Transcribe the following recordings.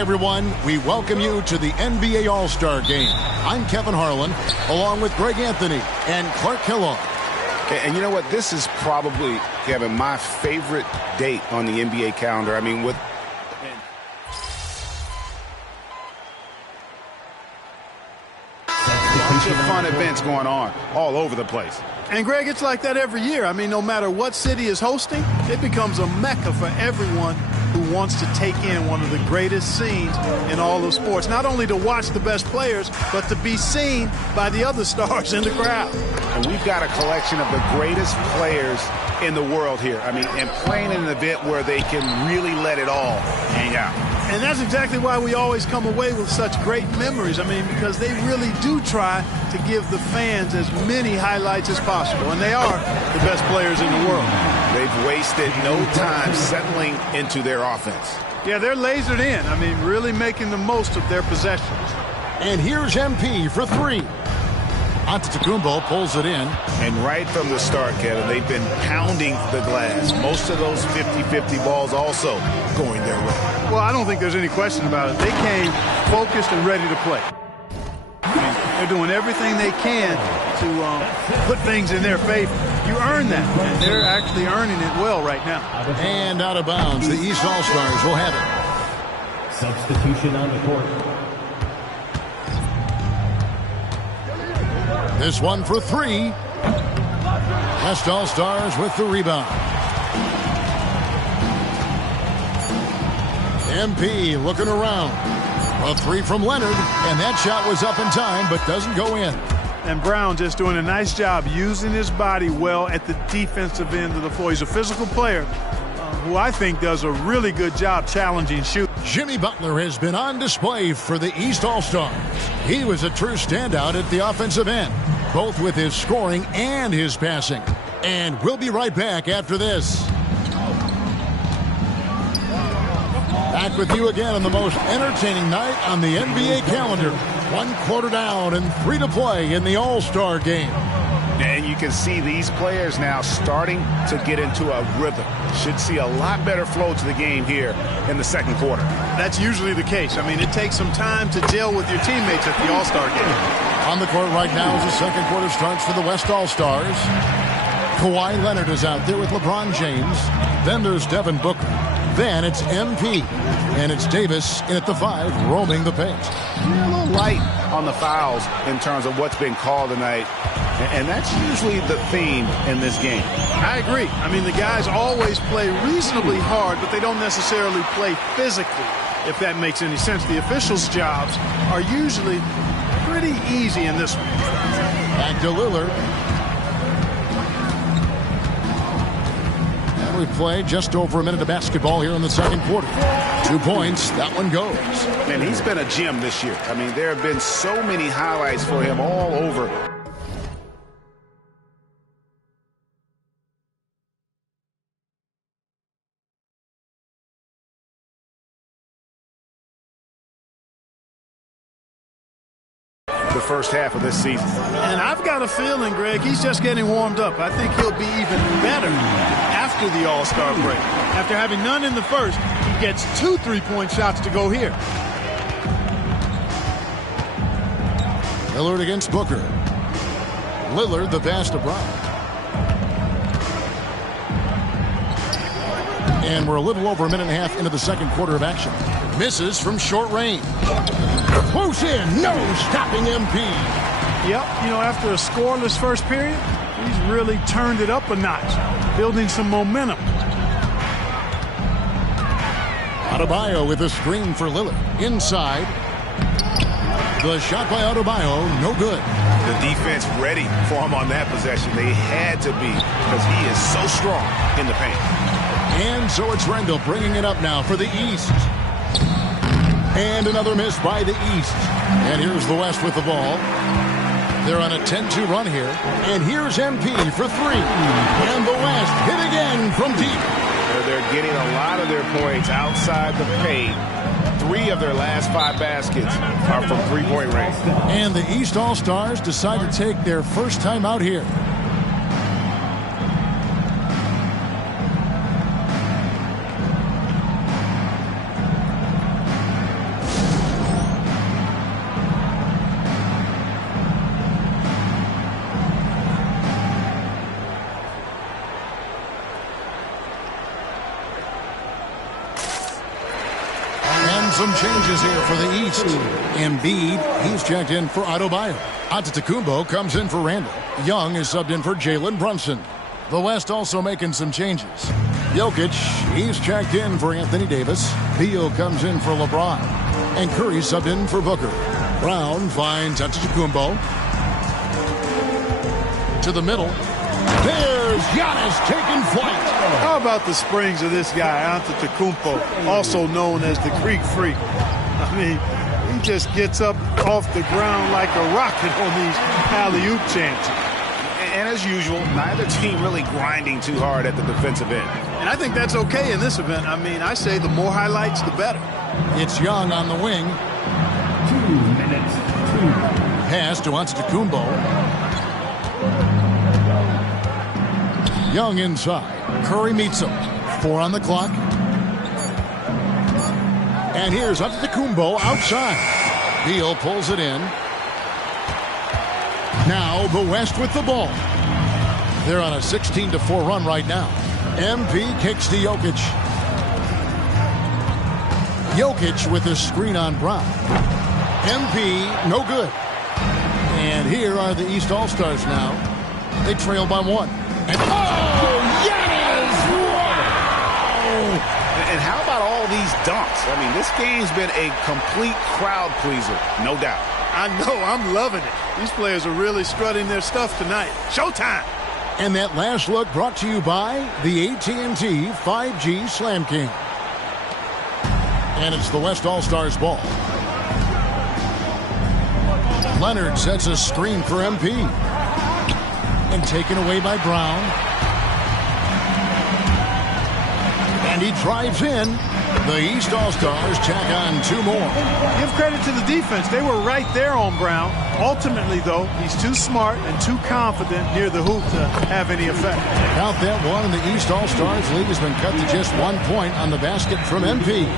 everyone. We welcome you to the NBA All-Star Game. I'm Kevin Harlan, along with Greg Anthony and Clark Kellogg. And you know what? This is probably, Kevin, my favorite date on the NBA calendar. I mean, with a bunch of fun events going on all over the place. And, Greg, it's like that every year. I mean, no matter what city is hosting, it becomes a mecca for everyone who wants to take in one of the greatest scenes in all of sports. Not only to watch the best players, but to be seen by the other stars in the crowd. And we've got a collection of the greatest players in the world here. I mean, and playing in an event where they can really let it all hang out. And that's exactly why we always come away with such great memories. I mean, because they really do try to give the fans as many highlights as possible. And they are the best players in the world. They've wasted no time settling into their offense. Yeah, they're lasered in. I mean, really making the most of their possessions. And here's MP for three. Antetokounmpo pulls it in. And right from the start, Kevin, they've been pounding the glass. Most of those 50-50 balls also going their way. Well, I don't think there's any question about it. They came focused and ready to play. I mean, they're doing everything they can to put things in their favor. You earn that, and they're actually earning it well right now. And out of bounds, the East All-Stars will have it. Substitution on the court. This one for three. West All-Stars with the rebound. MP looking around. A three from Leonard, and that shot was up in time, but doesn't go in. And Brown just doing a nice job using his body well at the defensive end of the floor. He's a physical player who I think does a really good job challenging shoot. Jimmy Butler has been on display for the East All-Stars. He was a true standout at the offensive end, both with his scoring and his passing. And we'll be right back after this. Back with you again on the most entertaining night on the NBA calendar. 1 quarter down and 3 to play in the All-Star Game. And you can see these players now starting to get into a rhythm. Should see a lot better flow to the game here in the second quarter. That's usually the case. I mean, it takes some time to gel with your teammates at the All-Star Game. On the court right now as the second quarter starts for the West All-Stars. Kawhi Leonard is out there with LeBron James. Then there's Devin Booker. Then it's MP. And it's Davis in at the 5, roaming the paint. A little light on the fouls in terms of what's been called tonight. And that's usually the theme in this game. I agree. I mean, the guys always play reasonably hard, but they don't necessarily play physically, if that makes any sense. The officials' jobs are usually pretty easy in this one. Back to Lillard. And we've played just over a minute of basketball here in the second quarter. 2 points. That one goes. And he's been a gem this year. I mean, there have been so many highlights for him all over. The first half of this season. And I've got a feeling, Greg, he's just getting warmed up. I think he'll be even better after the All-Star break. After having none in the first, he gets 2 3-point shots to go here. Lillard against Booker. Lillard the pass to Brown. And we're a little over a minute and a half into the second quarter of action. Misses from short range. Close in, no stopping MP. Yep, you know, after a scoreless first period, he's really turned it up a notch, building some momentum. Adebayo with a screen for Lillard. Inside. The shot by Adebayo, no good. The defense ready for him on that possession. They had to be, because he is so strong in the paint. And so it's Randall bringing it up now for the East. And another miss by the East. And here's the West with the ball. They're on a 10-2 run here. And here's MP for 3. And the West hit again from deep. They're getting a lot of their points outside the paint. 3 of their last 5 baskets are from three-point range. And the East All-Stars decide to take their first time out here. Some changes here for the East. Embiid, he's checked in for Adebayo. Antetokounmpo comes in for Randall. Young is subbed in for Jalen Brunson. The West also making some changes. Jokic, he's checked in for Anthony Davis. Beal comes in for LeBron. And Curry subbed in for Booker. Brown finds Antetokounmpo. To the middle. There's Giannis taking flight. How about the springs of this guy, Antetokounmpo, also known as the Greek Freak? I mean, he just gets up off the ground like a rocket on these alley-oop chances. And as usual, neither team really grinding too hard at the defensive end. And I think that's okay in this event. I mean, I say the more highlights, the better. It's Young on the wing. 2 minutes. Pass to Antetokounmpo. Young inside. Curry meets him. 4 on the clock. And here's Antetokounmpo outside. Beal pulls it in. Now the West with the ball. They're on a 16-4 run right now. MP kicks to Jokic. Jokic with a screen on Brown. MP, no good. And here are the East All-Stars now. They trail by 1. And Giannis! Wow! And how about all these dunks? I mean, this game's been a complete crowd pleaser, no doubt. I know, I'm loving it. These players are really strutting their stuff tonight. Showtime! And that last look brought to you by the AT&T 5G Slam King. And it's the West All-Stars ball. Leonard sets a screen for MP. And taken away by Brown. And he drives in. The East All-Stars tack on 2 more. Give credit to the defense. They were right there on Brown. Ultimately, though, he's too smart and too confident near the hoop to have any effect. Count that one, and the East All-Stars lead has been cut to just 1 point on the basket from MP.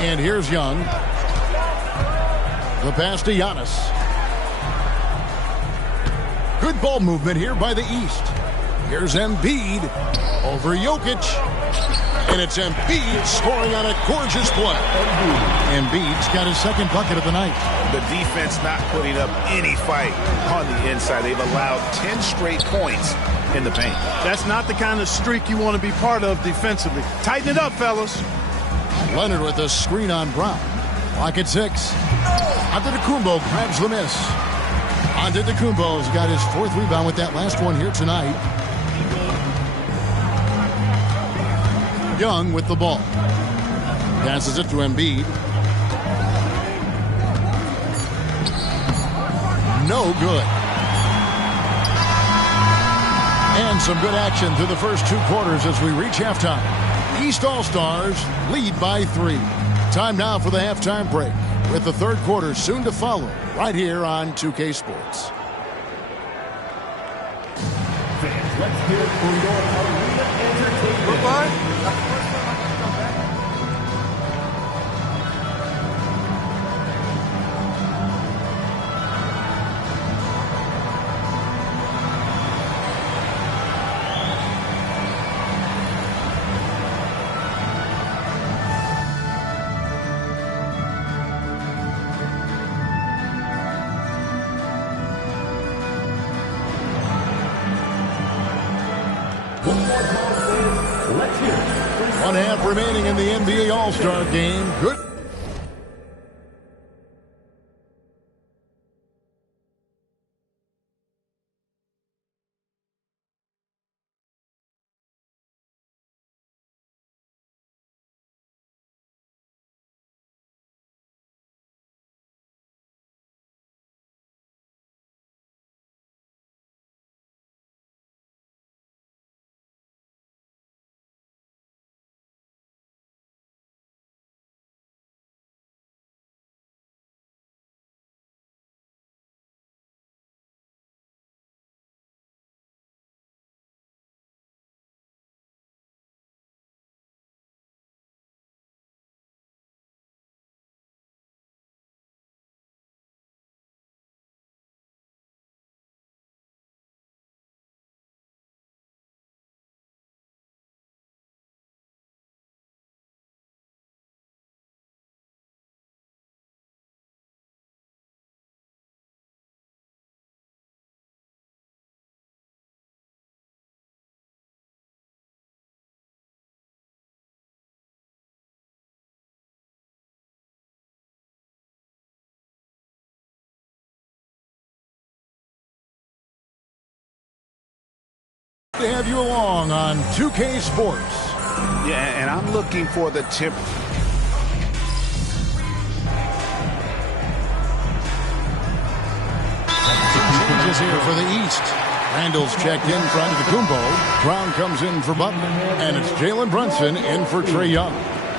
And here's Young. The pass to Giannis. Good ball movement here by the East. Here's Embiid over Jokic. And it's Embiid scoring on a gorgeous play. Embiid's got his second bucket of the night. The defense not putting up any fight on the inside. They've allowed 10 straight points in the paint. That's not the kind of streak you want to be part of defensively. Tighten it up, fellas. Leonard with a screen on Brown. Clock at 6. Antetokounmpo grabs the miss. Antetokounmpo's got his 4th rebound with that last one here tonight. Young with the ball. Passes it to Embiid. No good. And some good action through the first 2 quarters as we reach halftime. East All-Stars lead by 3. Time now for the halftime break, with the 3rd quarter soon to follow right here on 2K Sports. Fans, let's hear it for your arena entertainment. Goodbye. Let's hear it. 1 half remaining in the NBA All-Star game. Good. To have you along on 2K Sports. Yeah, and I'm looking for the tip. Changes here for the East. Randall's checked in for Antetokounmpo. Brown comes in for Butler. And it's Jalen Brunson in for Trae Young.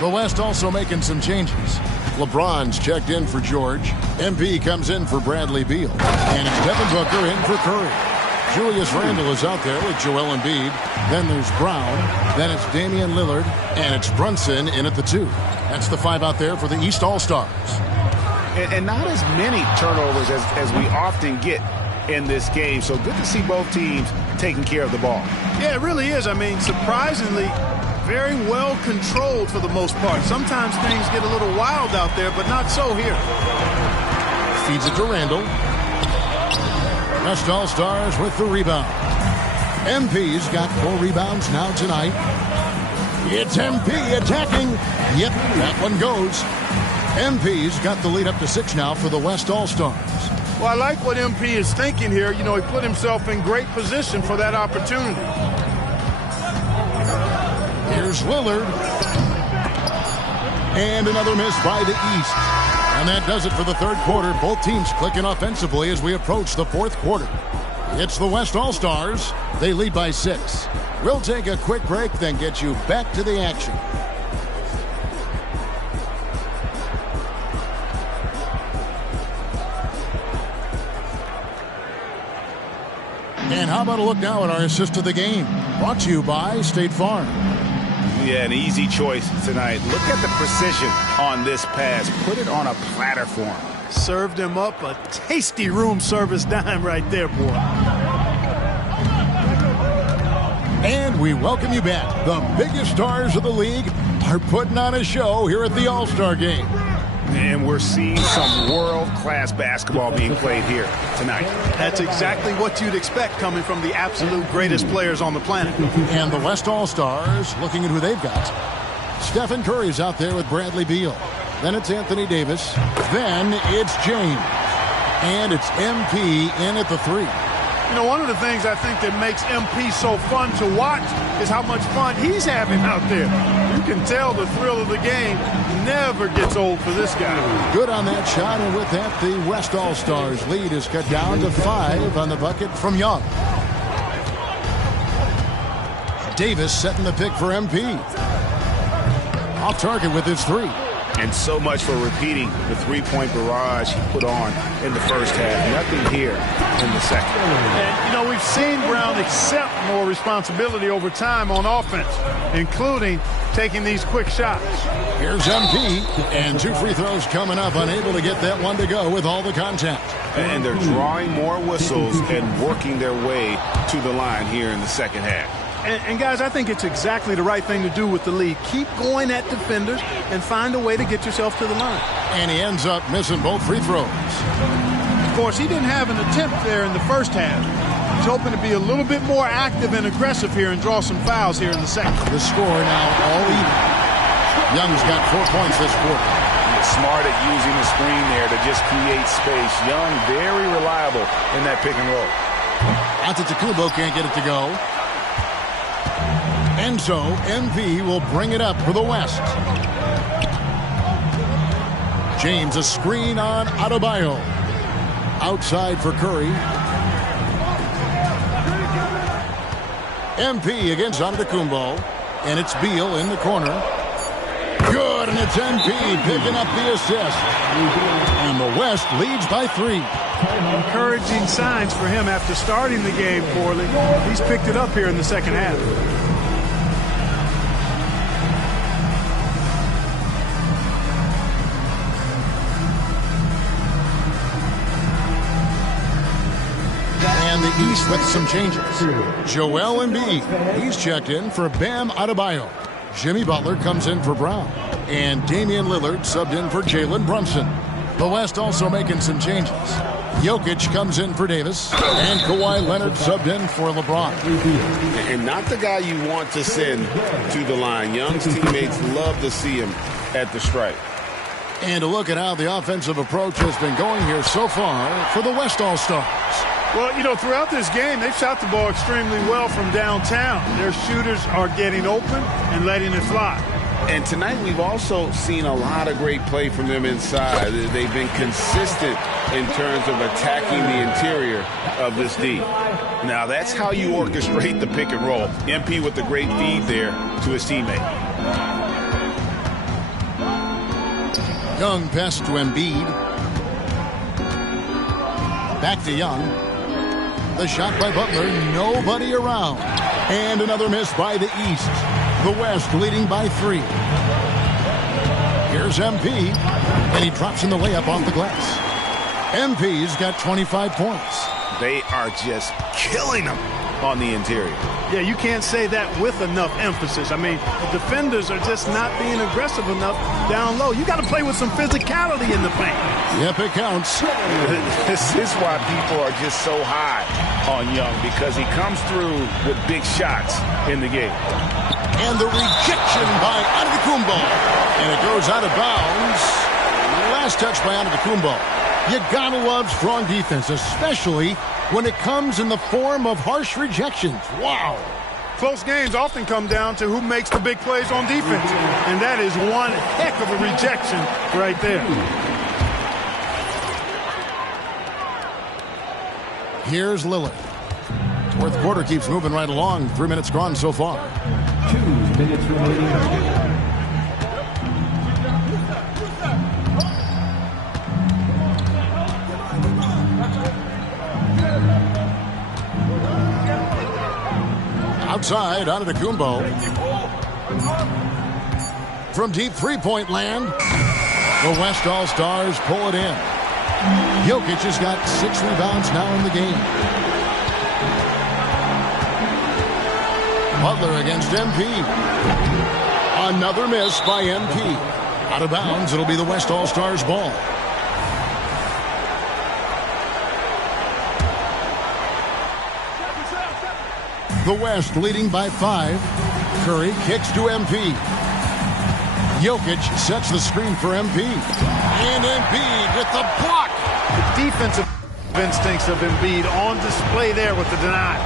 The West also making some changes. LeBron's checked in for George. MP comes in for Bradley Beal. And it's Devin Booker in for Curry. Julius Randle is out there with Joel Embiid. Then there's Brown. Then it's Damian Lillard. And it's Brunson in at the 2. That's the 5 out there for the East All-Stars. And not as many turnovers as we often get in this game. So good to see both teams taking care of the ball. Yeah, it really is. I mean, surprisingly, very well controlled for the most part. Sometimes things get a little wild out there, but not so here. Feeds it to Randall. West All-Stars with the rebound. MP's got 4 rebounds now tonight. It's MP attacking. Yep, that one goes. MP's got the lead up to 6 now for the West All-Stars. Well, I like what MP is thinking here. You know, he put himself in great position for that opportunity. Here's Lillard. And another miss by the East. And that does it for the third quarter. Both teams clicking offensively as we approach the fourth quarter. It's the West All-Stars. They lead by 6. We'll take a quick break, then get you back to the action. And how about a look now at our assist of the game? Brought to you by State Farm. Yeah, an easy choice tonight. Look at the precision on this pass. Put it on a platter for him. Served him up a tasty room service dime right there, boy. And we welcome you back. The biggest stars of the league are putting on a show here at the All-Star Game. And we're seeing some world-class basketball being played here tonight. That's exactly what you'd expect coming from the absolute greatest players on the planet. And the West All-Stars, looking at who they've got. Stephen Curry's out there with Bradley Beal. Then it's Anthony Davis. Then it's James. And it's MP in at the 3. You know, one of the things I think that makes MP so fun to watch is how much fun he's having out there. You can tell the thrill of the game never gets old for this guy. Good on that shot, and with that, the West All-Stars lead is cut down to 5 on the bucket from Young. Davis setting the pick for MP. Off target with his 3. And so much for repeating the three-point barrage he put on in the first half. Nothing here in the second. And, you know, we've seen Brown accept more responsibility over time on offense, including taking these quick shots. Here's MP, and 2 free throws coming up, unable to get that one to go with all the contact. And they're drawing more whistles and working their way to the line here in the second half. And guys, I think it's exactly the right thing to do with the lead. Keep going at defenders and find a way to get yourself to the line. And he ends up missing both free throws. Of course, he didn't have an attempt there in the first half. He's hoping to be a little bit more active and aggressive here and draw some fouls here in the second. The score now all even. Young's got 4 points this quarter. Smart at using the screen there to just create space. Young, very reliable in that pick and roll. Antetokounmpo can't get it to go. And so, MV will bring it up for the West. James, a screen on Adebayo. Outside for Curry. MP against Antetokounmpo. And it's Beal in the corner. Good, and it's MP picking up the assist. And the West leads by 3. Encouraging signs for him after starting the game poorly. He's picked it up here in the second half. And the East with some changes. Joel Embiid, he's checked in for Bam Adebayo. Jimmy Butler comes in for Brown. And Damian Lillard subbed in for Jalen Brunson. The West also making some changes. Jokic comes in for Davis. And Kawhi Leonard subbed in for LeBron. And not the guy you want to send to the line. Young's teammates love to see him at the stripe. And to look at how the offensive approach has been going here so far for the West All-Stars. Well, you know, throughout this game, they've shot the ball extremely well from downtown. Their shooters are getting open and letting it fly. And tonight we've also seen a lot of great play from them inside. They've been consistent in terms of attacking the interior of this D. Now that's how you orchestrate the pick and roll. MP with the great feed there to his teammate. Young pass to Embiid. Back to Young. The shot by Butler, nobody around. And another miss by the East. The West leading by 3. Here's MP, and he drops in the layup off the glass. MP's got 25 points. They are just killing them on the interior. Yeah, you can't say that with enough emphasis. I mean, the defenders are just not being aggressive enough down low. You got to play with some physicality in the paint. Yep, it counts. This is why people are just so high on Young, because he comes through with big shots in the game. And the rejection by Antetokounmpo. And it goes out of bounds. Last touch by Antetokounmpo. You gotta love strong defense, especially when it comes in the form of harsh rejections. Wow. Close games often come down to who makes the big plays on defense. And that is one heck of a rejection right there. Here's Lillard. Fourth quarter keeps moving right along. 3 minutes gone so far. 2 minutes remaining. Outside, Antetokounmpo. From deep three-point land, the West All-Stars pull it in. Jokic has got 6 rebounds now in the game. Butler against MP. Another miss by MP. Out of bounds, it'll be the West All-Stars ball. The West leading by 5. Curry kicks to MP. Jokic sets the screen for MP. And Embiid with the block. The defensive instincts of Embiid on display there with the deny.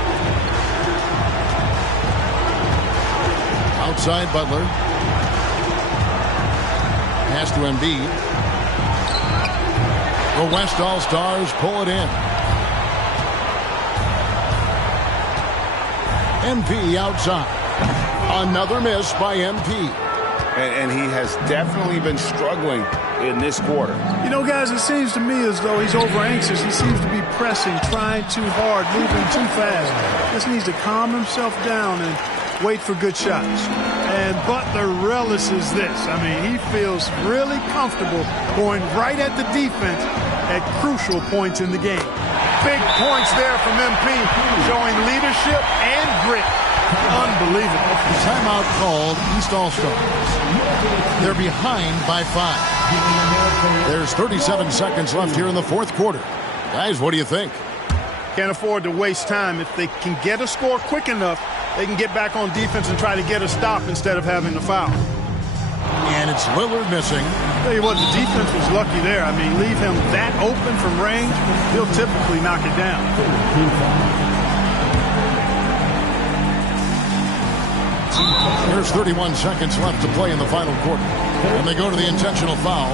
Outside Butler. Pass to Embiid. The West All-Stars pull it in. MP outside. Another miss by MP. And he has definitely been struggling in this quarter. You know, guys, it seems to me as though he's over anxious. He seems to be pressing, trying too hard, moving too fast. Just needs to calm himself down and wait for good shots. And Butler relishes this. I mean, he feels really comfortable going right at the defense at crucial points in the game. Big points there from MP, showing leadership and grit. Unbelievable. Timeout called East All-Stars. They're behind by 5. There's 37 seconds left here in the fourth quarter. Guys, what do you think? Can't afford to waste time. If they can get a score quick enough, they can get back on defense and try to get a stop instead of having to foul. And it's Lillard missing. Tell you what, the defense was lucky there. I mean, leave him that open from range, he'll typically knock it down. There's 31 seconds left to play in the final quarter. And they go to the intentional foul.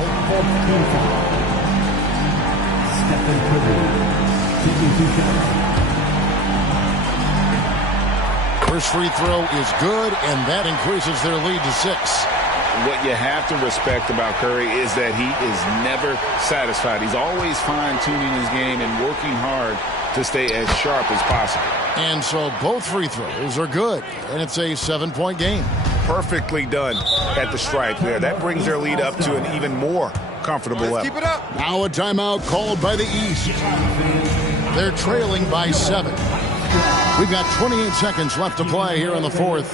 First free throw is good, and that increases their lead to 6. What you have to respect about Curry is that he is never satisfied. He's always fine-tuning his game and working hard to stay as sharp as possible. And so both free throws are good, and it's a 7-point game. Perfectly done at the stripe there. That brings their lead up to an even more comfortable level. Keep it up. Now a timeout called by the East. They're trailing by 7. We've got 28 seconds left to play here in the fourth.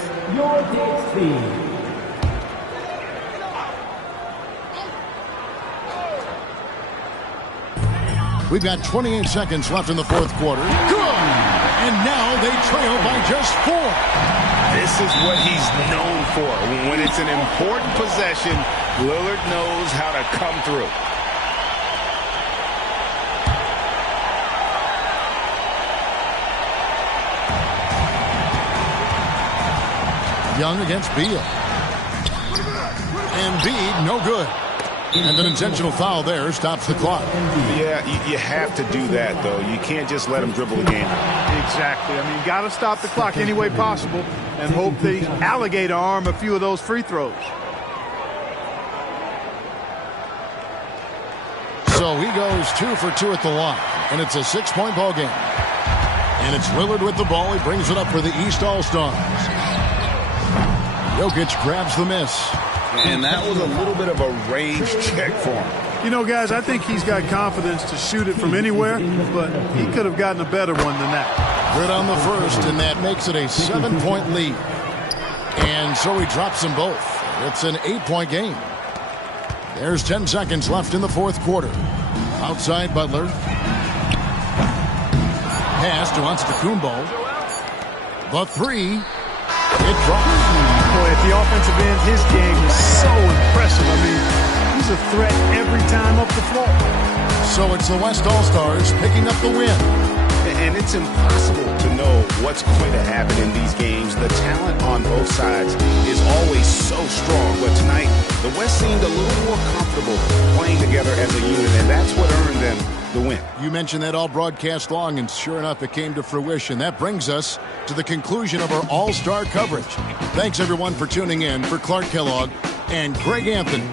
We've got 28 seconds left in the fourth quarter. Good! And now they trail by just 4. This is what he's known for. When it's an important possession, Lillard knows how to come through. Young against Beal. Embiid, no good. And an intentional foul there stops the clock. Yeah, you have to do that, though. You can't just let him dribble the game out. Exactly. I mean, you got to stop the clock any way possible and hope the alligator arm a few of those free throws. So he goes 2 for 2 at the line, and it's a 6-point ball game. And it's Lillard with the ball. He brings it up for the East All-Stars. Jokic grabs the miss. And that was a little bit of a range check for him. You know, guys, I think he's got confidence to shoot it from anywhere, but he could have gotten a better one than that. Good on the first, and that makes it a 7-point lead. And so he drops them both. It's an 8-point game. There's 10 seconds left in the fourth quarter. Outside Butler. Pass to Antetokounmpo. The three. It drops. Boy, at the offensive end, his game is so impressive. I mean, he's a threat every time up the floor. So it's the West All-Stars picking up the win. And it's impossible to know what's going to happen in these games. The talent on both sides is always so strong. But tonight, the West seemed a little more comfortable playing together as a unit, and that's what earned them the win. You mentioned that all broadcast long, and sure enough, it came to fruition. That brings us to the conclusion of our All-Star coverage. Thanks, everyone, for tuning in. For Clark Kellogg and Greg Anthony,